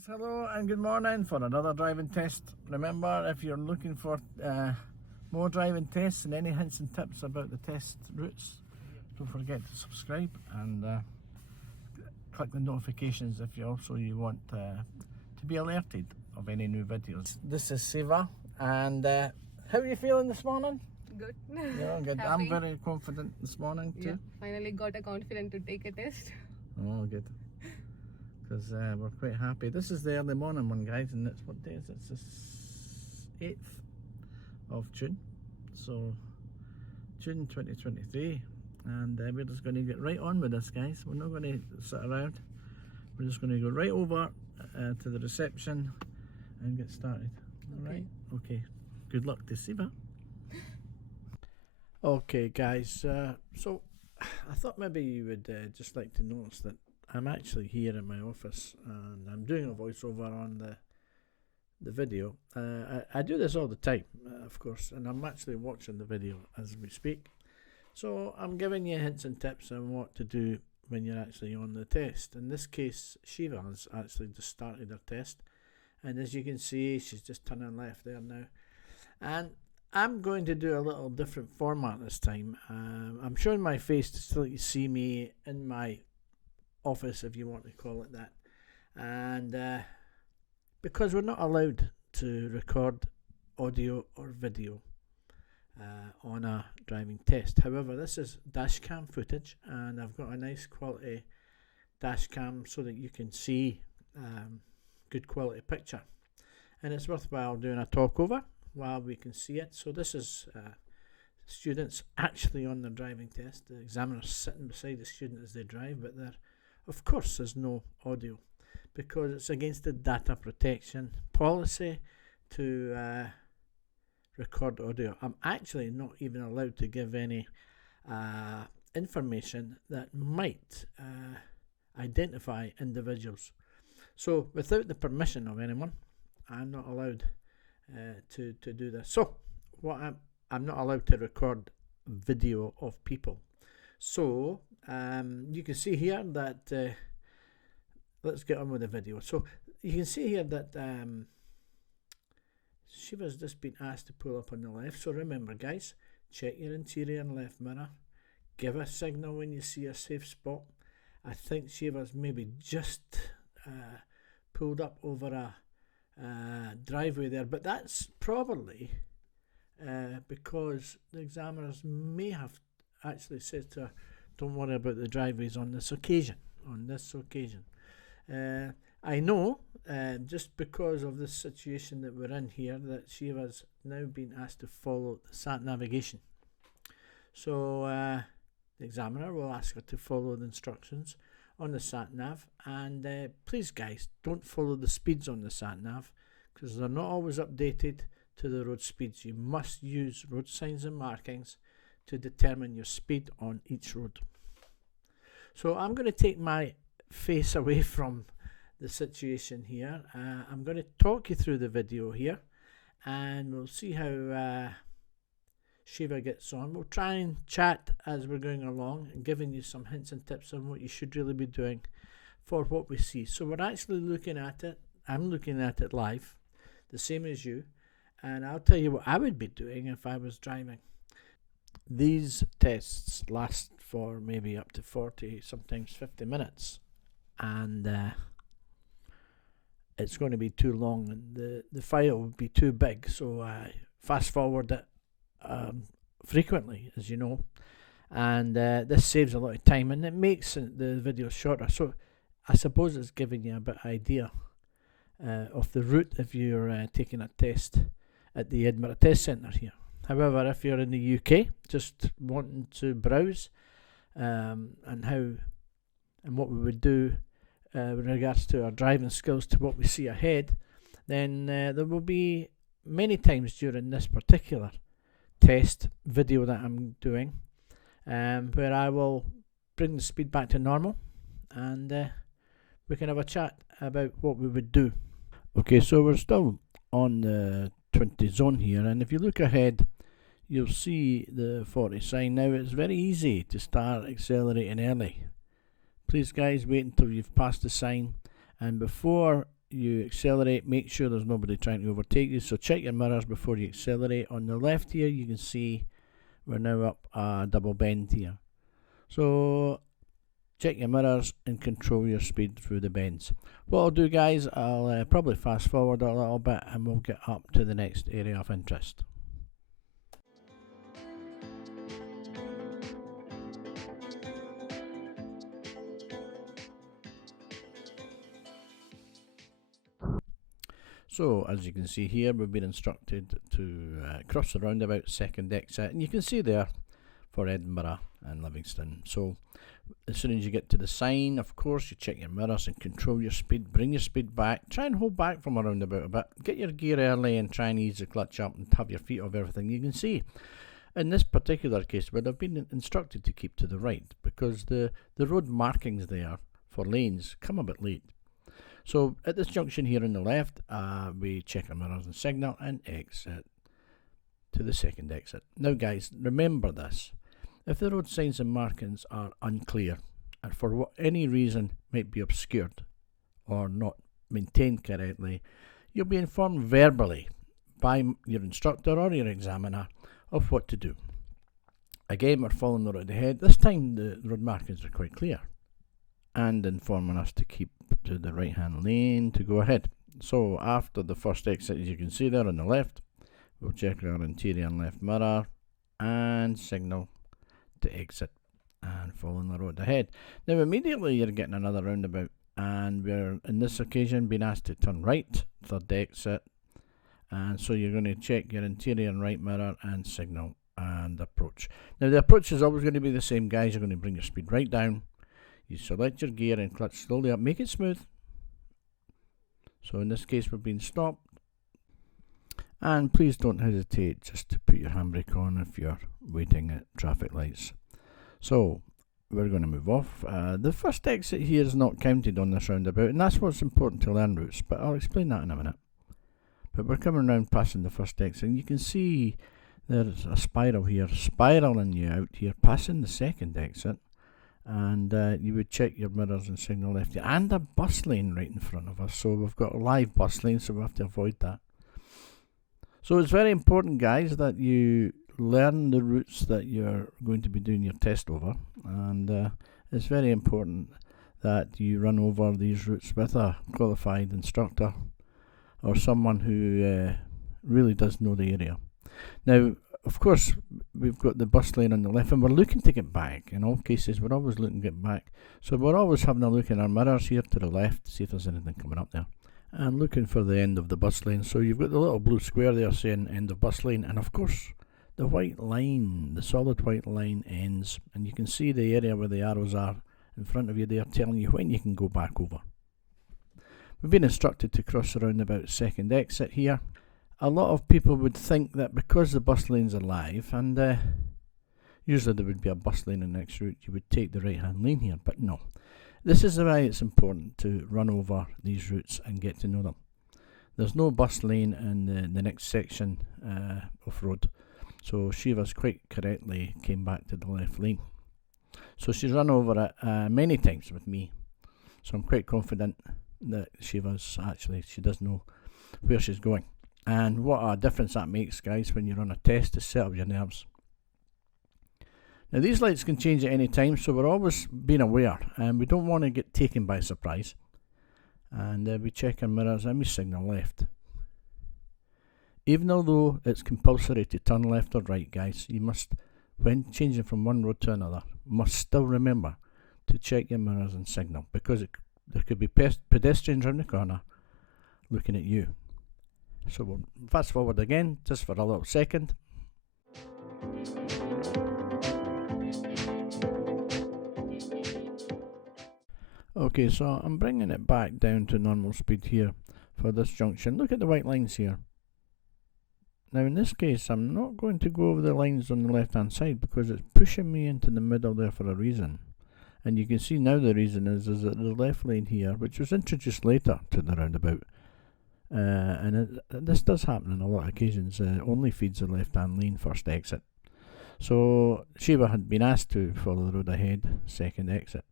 Guys, hello and good morning for another driving test. Remember, if you're looking for more driving tests and any hints and tips about the test routes, don't forget to subscribe and click the notifications if you want to be alerted of any new videos. This is Siva, and how are you feeling this morning? Good. Yeah, good. I'm very confident this morning too. Yeah, finally got a confident to take a test. Oh, good. Because we're quite happy. This is the early morning one, guys, and it's what day is it? It's the 8th of June, so June 2023, and we're just going to get right on with this, guys. We're not going to sit around. We're just going to go right over to the reception and get started. All right? Okay. Good luck to Siva. Okay, guys. So I thought maybe you would just like to notice that I'm actually here in my office and I'm doing a voiceover on the video. I do this all the time, of course, and I'm actually watching the video as we speak. So I'm giving you hints and tips on what to do when you're actually on the test. In this case, Siva has actually just started her test, and as you can see, she's just turning left there now. And I'm going to do a little different format this time. I'm showing my face so that you see me in my office, if you want to call it that, and because we're not allowed to record audio or video on a driving test. However, this is dash cam footage, and I've got a nice quality dash cam so that you can see good quality picture, and it's worthwhile doing a talk over while we can see it. So this is students actually on their driving test. The examiner's sitting beside the student as they drive, but they're, of course, there's no audio because it's against the data protection policy to record audio. I'm actually not even allowed to give any information that might identify individuals. So without the permission of anyone, I'm not allowed to do this. So what I'm not allowed to record video of people. So you can see here that let's get on with the video. So you can see here that Shiva's just been asked to pull up on the left. So remember, guys, check your interior and left mirror, give a signal when you see a safe spot. I think Shiva's maybe just pulled up over a driveway there, but that's probably because the examiners may have actually said to her, don't worry about the driveways on this occasion. I know, just because of this situation that we're in here, that she has now been asked to follow the sat navigation. So the examiner will ask her to follow the instructions on the sat nav, and please, guys, don't follow the speeds on the sat nav because they're not always updated to the road speeds. You must use road signs and markings to determine your speed on each road. So I'm going to take my face away from the situation here. I'm going to talk you through the video here, and we'll see how Shiva gets on. We'll try and chat as we're going along and giving you some hints and tips on what you should really be doing for what we see. So we're actually looking at it. I'm looking at it live, the same as you, and I'll tell you what I would be doing if I was driving. These tests last for maybe up to 40, sometimes 50 minutes, and it's going to be too long, and the file would be too big, so I fast forward it frequently, as you know, and this saves a lot of time and it makes the video shorter. So I suppose it's giving you a bit of idea of the route if you're taking a test at the Edinburgh Test Centre here. However, if you're in the UK, just wanting to browse and what we would do with regards to our driving skills to what we see ahead, then there will be many times during this particular test video that I'm doing where I will bring the speed back to normal, and we can have a chat about what we would do. Okay, so we're still on the 20 zone here, and if you look ahead, you'll see the 40 sign. Now it's very easy to start accelerating early. Please, guys, wait until you've passed the sign, and before you accelerate, make sure there's nobody trying to overtake you, so check your mirrors before you accelerate. On the left here you can see we're now up a double bend here, so check your mirrors and control your speed through the bends. What I'll do, guys, I'll probably fast forward a little bit and we'll get up to the next area of interest. So as you can see here, we've been instructed to cross the roundabout, second exit, and you can see there for Edinburgh and Livingston. So as soon as you get to the sign, of course, you check your mirrors and control your speed, bring your speed back, try and hold back from a roundabout a bit, get your gear early and try and ease the clutch up and have your feet off everything. You can see in this particular case we'd have been instructed to keep to the right because the road markings there for lanes come a bit late. So at this junction here on the left, we check our mirrors and signal and exit to the second exit. Now guys, remember this. If the road signs and markings are unclear and for any reason might be obscured or not maintained correctly, you'll be informed verbally by your instructor or your examiner of what to do. Again, we're following the road ahead. This time the road markings are quite clear and informing us to keep to the right hand lane to go ahead. So after the first exit, as you can see there on the left, we'll check our interior and left mirror and signal to exit and following the road ahead. Now immediately you're getting another roundabout and we're in this occasion being asked to turn right, third exit, and so you're going to check your interior and right mirror and signal and approach. Now the approach is always going to be the same, guys. You're going to bring your speed right down, you select your gear and clutch slowly up, make it smooth. So in this case we've been stopped, and please don't hesitate just to put your handbrake on if you're waiting at traffic lights. So we're going to move off. The first exit here is not counted on this roundabout, and that's what's important to learn routes, but I'll explain that in a minute. But we're coming round passing the first exit, and you can see there's a spiral here, spiraling you out here, passing the second exit, and you would check your mirrors and signal left here, and a bus lane right in front of us, so we've got a live bus lane, so we have to avoid that. So it's very important, guys, that you learn the routes that you're going to be doing your test over, and it's very important that you run over these routes with a qualified instructor or someone who really does know the area. Now, of course, we've got the bus lane on the left and we're looking to get back. In all cases, we're always looking to get back. So we're always having a look in our mirrors here to the left to see if there's anything coming up there. And looking for the end of the bus lane. So you've got the little blue square there saying end of bus lane, and of course the white line, the solid white line ends, and you can see the area where the arrows are in front of you there telling you when you can go back over. We've been instructed to cross the roundabout second exit here. A lot of people would think that because the bus lanes are live, and usually there would be a bus lane in the next route, you would take the right hand lane here, but no. This is why it's important to run over these routes and get to know them. There's no bus lane in the next section of road, so Shiva's quite correctly came back to the left lane. So she's run over it many times with me, so I'm quite confident that she does know where she's going. And what a difference that makes, guys, when you're on a test to set up your nerves. Now these lights can change at any time, so we're always being aware, and we don't want to get taken by surprise. And we check our mirrors and we signal left. Even although it's compulsory to turn left or right, guys, you must, when changing from one road to another, must still remember to check your mirrors and signal, because there could be pedestrians around the corner looking at you. So we'll fast forward again just for a little second. Okay, so I'm bringing it back down to normal speed here for this junction. Look at the white lines here. Now in this case I'm not going to go over the lines on the left hand side because it's pushing me into the middle there for a reason. And you can see now the reason is that the left lane here, which was introduced later to the roundabout, this does happen on a lot of occasions, only feeds the left hand lane first exit. So Shiva had been asked to follow the road ahead, second exit.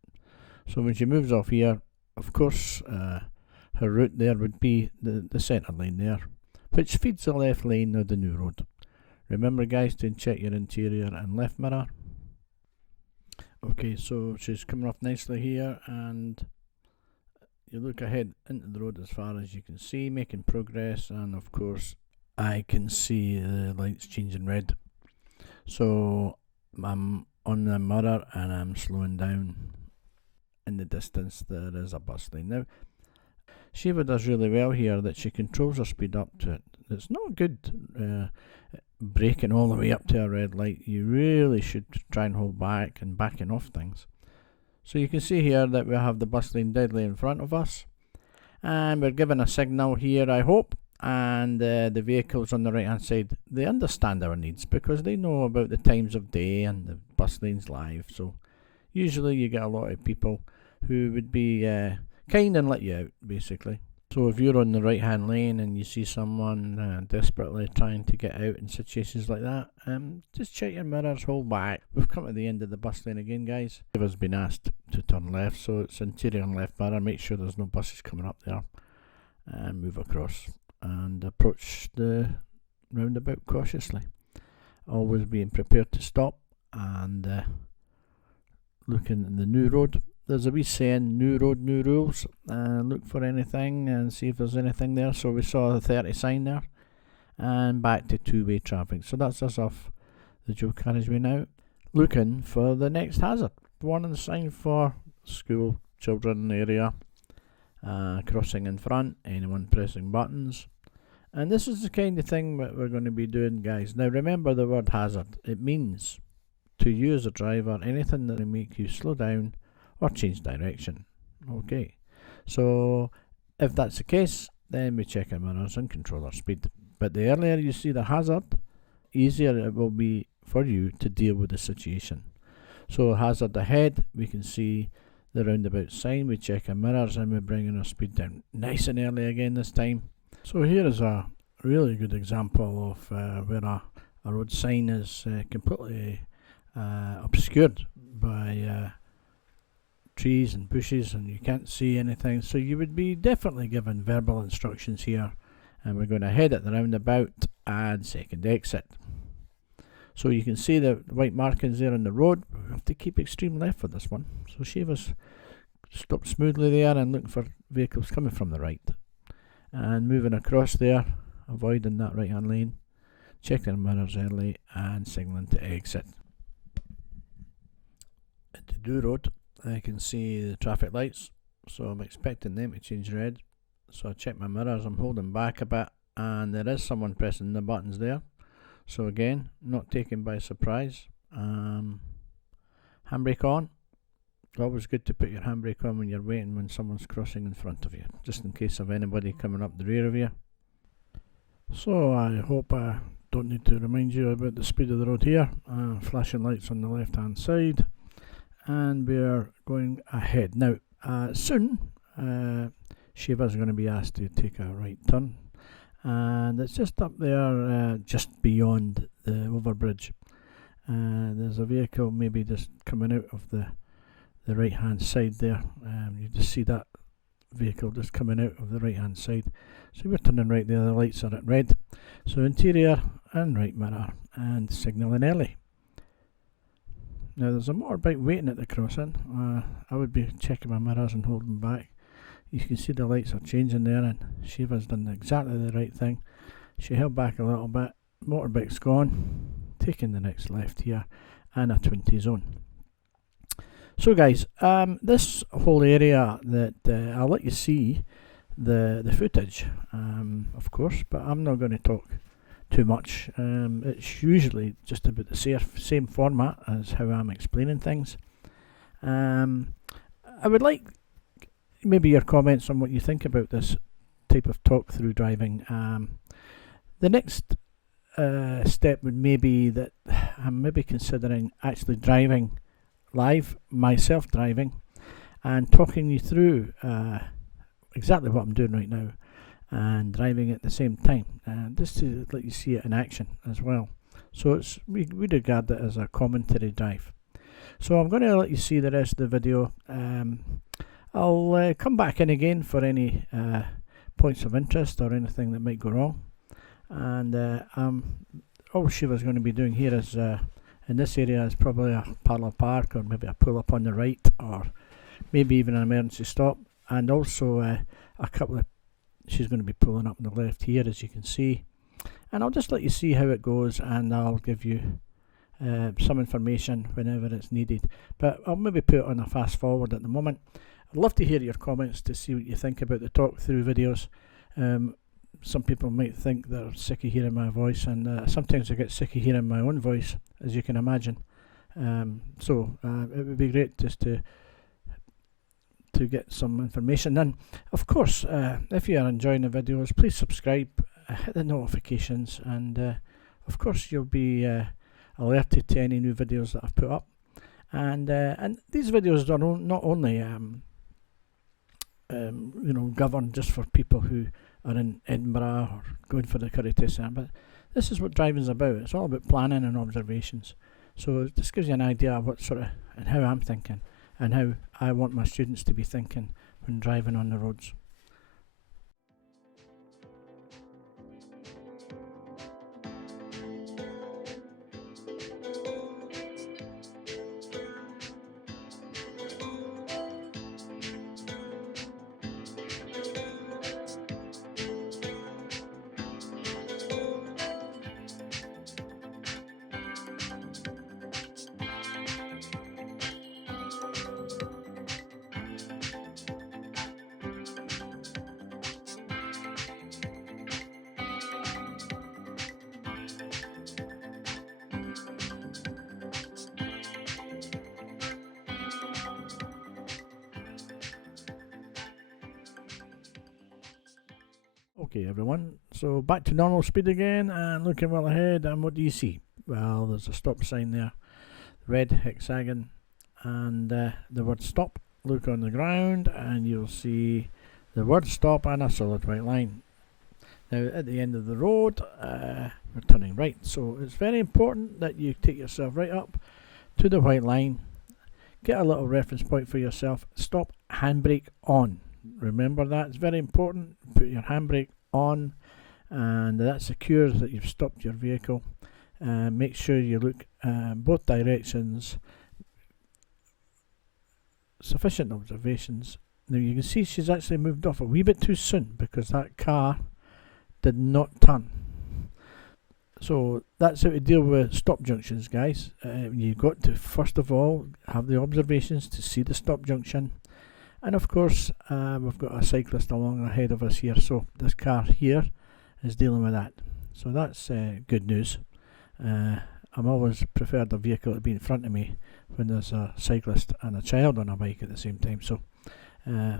So when she moves off here, of course, her route there would be the centre lane there, which feeds the left lane of the new road. Remember guys, to check your interior and left mirror. Okay, so she's coming off nicely here, and you look ahead into the road as far as you can see, making progress, and of course I can see the lights changing red. So I'm on the mirror and I'm slowing down. In the distance there is a bus lane. Now Siva does really well here that she controls her speed up to it. It's not good braking all the way up to a red light. You really should try and hold back and backing off things. So you can see here that we have the bus lane deadly in front of us, and we're given a signal here, I hope, and the vehicles on the right hand side, they understand our needs because they know about the times of day and the bus lanes live. So usually you get a lot of people who would be kind and let you out, basically. So if you're on the right hand lane and you see someone desperately trying to get out in situations like that, just check your mirrors, hold back. We've come to the end of the bus lane again, guys. Siva's been asked to turn left, so it's interior and left mirror. Make sure there's no buses coming up there, and move across and approach the roundabout cautiously. Always being prepared to stop and looking at the new road. There's a wee saying, new road, new rules. Look for anything and see if there's anything there. So we saw the 30 sign there, and back to two-way traffic. So that's us off the dual carriageway now. Looking for the next hazard. Warning sign for school children area. Crossing in front, anyone pressing buttons. And this is the kind of thing that we're going to be doing, guys. Now remember the word hazard. It means to you as a driver, anything that will make you slow down or change direction. Okay, so if that's the case, then we check our mirrors and control our speed. But the earlier you see the hazard, easier it will be for you to deal with the situation. So hazard ahead, we can see the roundabout sign, we check our mirrors and we're bringing our speed down nice and early again this time. So here is a really good example of where a road sign is completely obscured by trees and bushes and you can't see anything, so you would be definitely given verbal instructions here, and we're going to head at the roundabout and second exit. So you can see the white markings there on the road. We have to keep extreme left for this one, so Shiva's stopped smoothly there and looking for vehicles coming from the right and moving across there, avoiding that right hand lane, checking the mirrors early and signalling to exit. Into Doo Road, I can see the traffic lights, so I'm expecting them to change red. So I check my mirrors, I'm holding back a bit, and there is someone pressing the buttons there. So again, not taken by surprise. Handbrake on. It's always good to put your handbrake on when you're waiting when someone's crossing in front of you, just in case of anybody coming up the rear of you. So I hope I don't need to remind you about the speed of the road here. Flashing lights on the left hand side. And we're going ahead. Now, soon, Shiva's going to be asked to take a right turn. And it's just up there, just beyond the overbridge. There's a vehicle maybe just coming out of the right hand side there. You just see that vehicle just coming out of the right hand side. So we're turning right there, the lights are at red. So interior and right mirror and signalling early. Now there's a motorbike waiting at the crossing. I would be checking my mirrors and holding back. You can see the lights are changing there, and Shiva's done exactly the right thing. She held back a little bit. Motorbike's gone. Taking the next left here, and a 20 zone. So guys, this whole area that I'll let you see the footage, of course, but I'm not going to talk too much. It's usually just about the same format as how I'm explaining things. I would like maybe your comments on what you think about this type of talk through driving. The next step would maybe that I'm maybe considering actually driving live, myself driving, and talking you through exactly what I'm doing right now and driving at the same time, just to let you see it in action as well. So we regard it as a commentary drive. So I'm going to let you see the rest of the video. I'll come back in again for any points of interest or anything that might go wrong. And all Shiva's going to be doing here is in this area is probably a parallel park, or maybe a pull up on the right, or maybe even an emergency stop. And also a couple of, she's going to be pulling up on the left here, as you can see. And I'll just let you see how it goes, and I'll give you some information whenever it's needed. But I'll maybe put it on a fast forward at the moment. I'd love to hear your comments to see what you think about the talk through videos. Some people might think they're sick of hearing my voice, and sometimes I get sick of hearing my own voice, as you can imagine. So it would be great just to get some information. And of course, if you are enjoying the videos, please subscribe, hit the notifications, and of course you'll be alerted to any new videos that I've put up. And these videos are not only governed just for people who are in Edinburgh or going for the Curry Test Exam, but this is what driving's about. It's all about planning and observations. So it just gives you an idea of what sort of and how I'm thinking, and how I want my students to be thinking when driving on the roads. Okay everyone, so back to normal speed again and looking well ahead, and what do you see? Well, there's a stop sign there, red hexagon, and the word stop. Look on the ground and you'll see the word stop and a solid white line. Now at the end of the road, we're turning right, so it's very important that you take yourself right up to the white line, get a little reference point for yourself, stop, handbrake on. Remember that, it's very important. Put your handbrake on, and that secures that you've stopped your vehicle. Make sure you look both directions. Sufficient observations. Now you can see she's actually moved off a wee bit too soon because that car did not turn. So that's how to deal with stop junctions, guys. You've got to first of all have the observations to see the stop junction. And of course, we've got a cyclist along ahead of us here, so this car here is dealing with that. So that's good news. I'm always preferred the vehicle to be in front of me when there's a cyclist and a child on a bike at the same time. So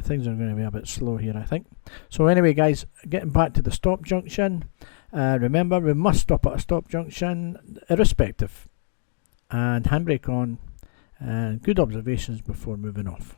things are going to be a bit slow here, I think. So anyway, guys, getting back to the stop junction. Remember, we must stop at a stop junction, irrespective. And handbrake on, and good observations before moving off.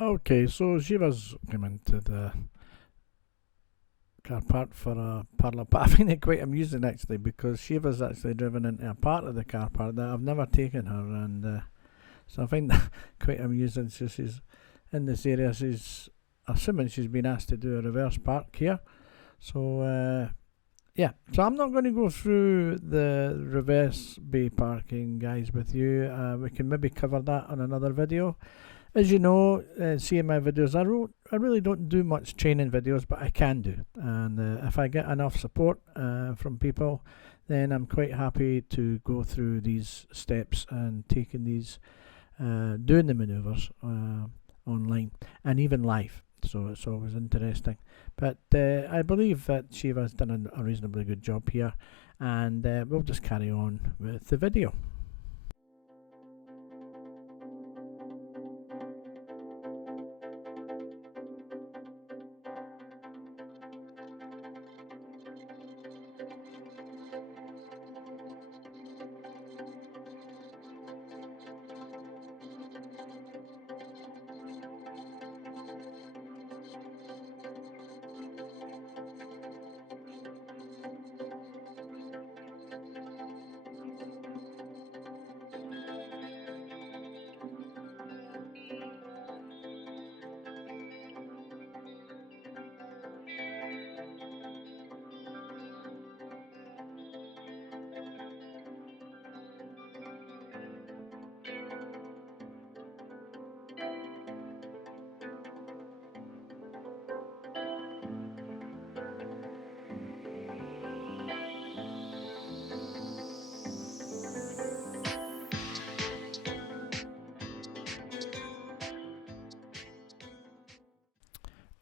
Okay, so Siva's coming to the car park for a parallel park. I find it quite amusing actually, because Siva's actually driven into a part of the car park that I've never taken her, and so I find that quite amusing. So she's in this area, she's assuming she's been asked to do a reverse park here. So yeah, so I'm not going to go through the reverse bay parking, guys, with you. We can maybe cover that on another video. As you know, seeing my videos, I really don't do much training videos, but I can do. And if I get enough support from people, then I'm quite happy to go through these steps and taking these, doing the manoeuvres online and even live. So it's always interesting. But I believe that Shiva's done a reasonably good job here, and we'll just carry on with the video.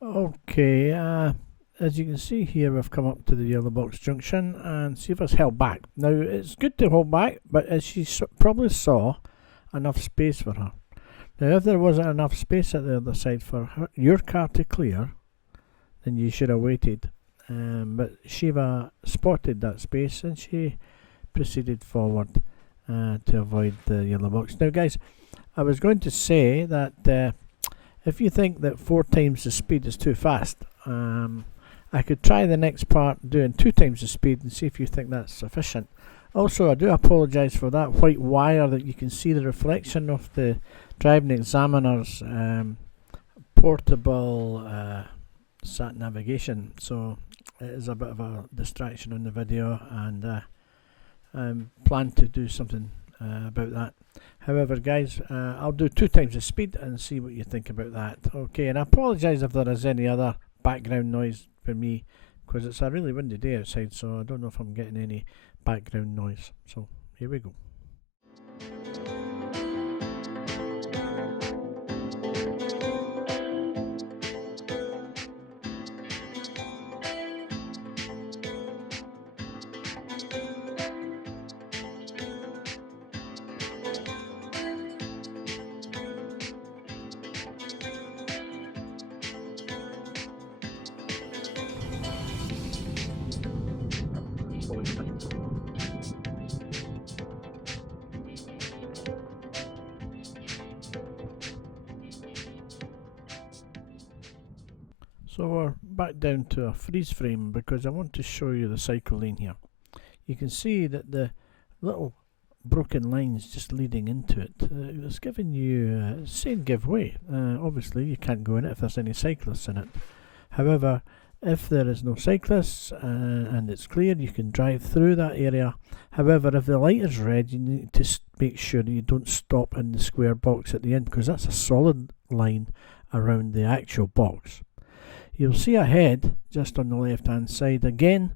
Okay, as you can see here, we've come up to the yellow box junction, and Siva's held back. Now, it's good to hold back, but as she probably saw enough space for her. Now, if there wasn't enough space at the other side for your car to clear, then you should have waited. But Shiva spotted that space, and she proceeded forward to avoid the yellow box. Now, guys, I was going to say that if you think that 4 times the speed is too fast, I could try the next part doing 2 times the speed and see if you think that's sufficient. Also, I do apologise for that white wire that you can see the reflection of the driving examiner's portable sat navigation. So it is a bit of a distraction on the video, and I plan to do something about that. However, guys, I'll do 2 times the speed and see what you think about that. Okay, and I apologise if there is any other background noise for me, because it's a really windy day outside, so I don't know if I'm getting any background noise. So here we go. So we're back down to a freeze frame because I want to show you the cycle lane here. You can see that the little broken lines just leading into it, it's giving you saying give way. Obviously you can't go in it if there's any cyclists in it. However, if there is no cyclists and it's clear, you can drive through that area. However, if the light is red, you need to make sure you don't stop in the square box at the end, because that's a solid line around the actual box. You'll see ahead, just on the left hand side, again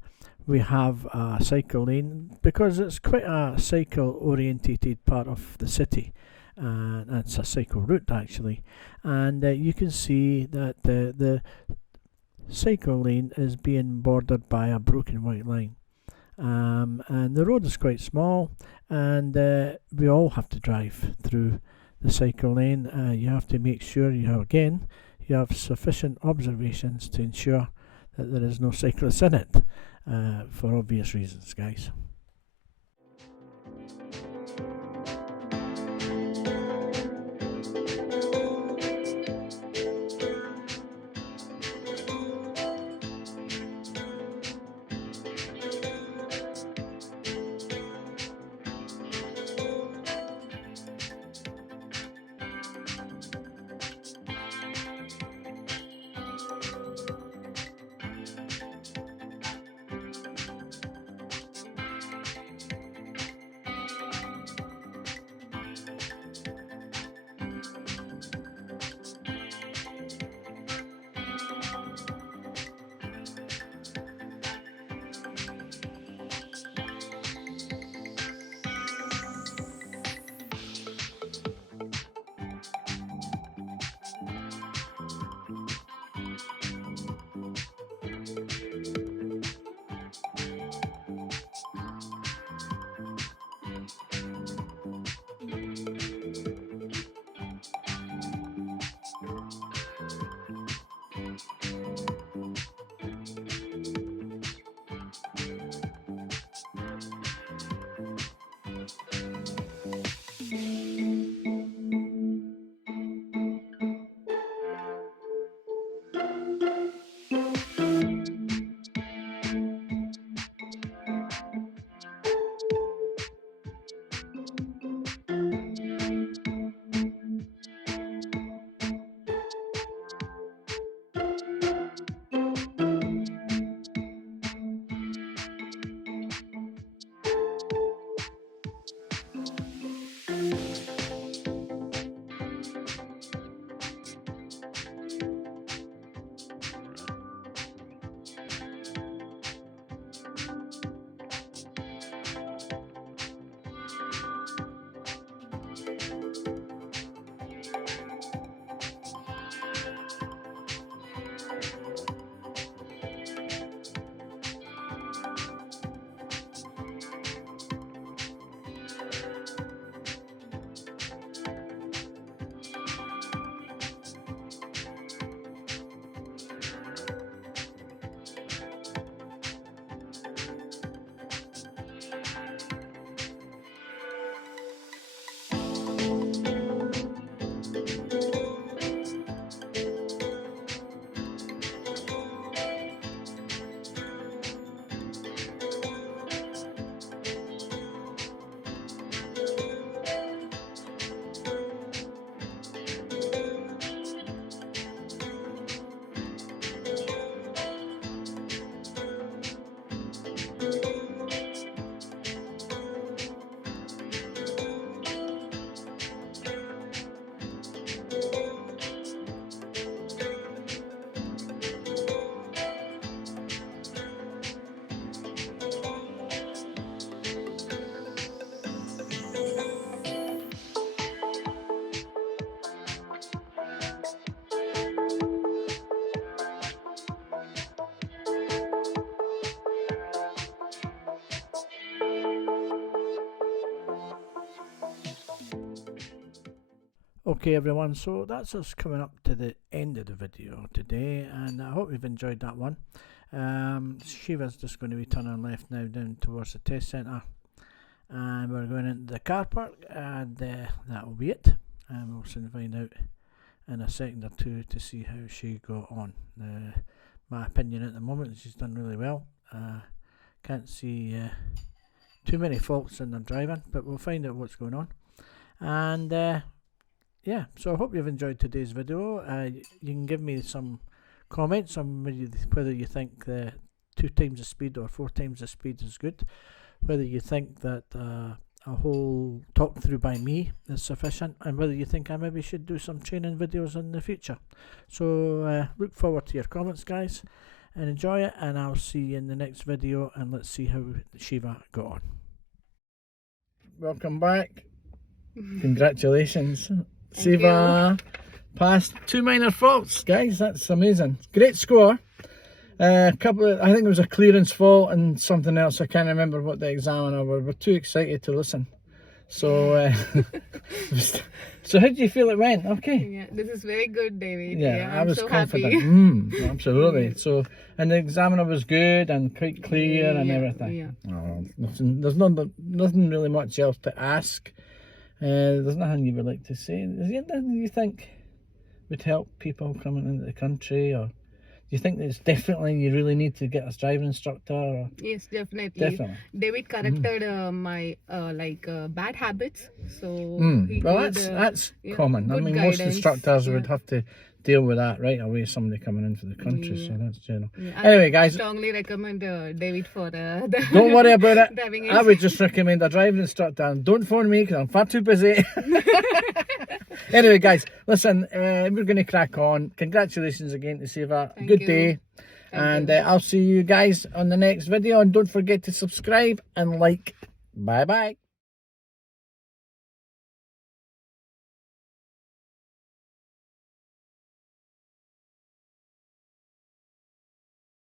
we have a cycle lane, because it's quite a cycle orientated part of the city, and it's a cycle route actually, and you can see that the cycle lane is being bordered by a broken white line, and the road is quite small, and we all have to drive through the cycle lane. You have to make sure you have sufficient observations to ensure that there is no cyclists in it, for obvious reasons, guys. Okay everyone, so that's us coming up to the end of the video today, and I hope you've enjoyed that one. Shiva's just going to be turning left now down towards the test centre, and we're going into the car park, and that will be it, and we'll soon find out in a second or two to see how she got on. My opinion at the moment is she's done really well. Can't see too many faults in her driving, but we'll find out what's going on. And yeah, so I hope you've enjoyed today's video. You can give me some comments on whether you think the 2 times the speed or 4 times the speed is good, whether you think that a whole talk through by me is sufficient, and whether you think I maybe should do some training videos in the future. So look forward to your comments, guys, and enjoy it, and I'll see you in the next video, and let's see how Shiva got on. Welcome back. Congratulations. Siva passed 2 minor faults, guys. That's amazing. Great score. I think it was a clearance fault and something else. I can't remember what the examiner were. We're too excited to listen. So, so how did you feel it went? Okay. Yeah, this is very good, David. Yeah, I was so confident. Happy. Absolutely. Yeah. So, and the examiner was good and quite clear and everything. Yeah. Oh, there's nothing really much else to ask. There's nothing you would like to say. Is there anything you think would help people coming into the country, or do you think that it's definitely you really need to get a driving instructor? Or? Yes, definitely. Definitely. David corrected my bad habits. So he well, gave that's common. I mean, guidance. most instructors would have to deal with that right away. Somebody coming into the country, so that's general. Yeah, anyway, guys, strongly recommend David for the don't worry about it. driving. I would just recommend a driving instructor, and don't phone me because I'm far too busy. Anyway, guys, listen, we're going to crack on. Congratulations again to Siva. Good day. And I'll see you guys on the next video. And don't forget to subscribe and like. Bye-bye.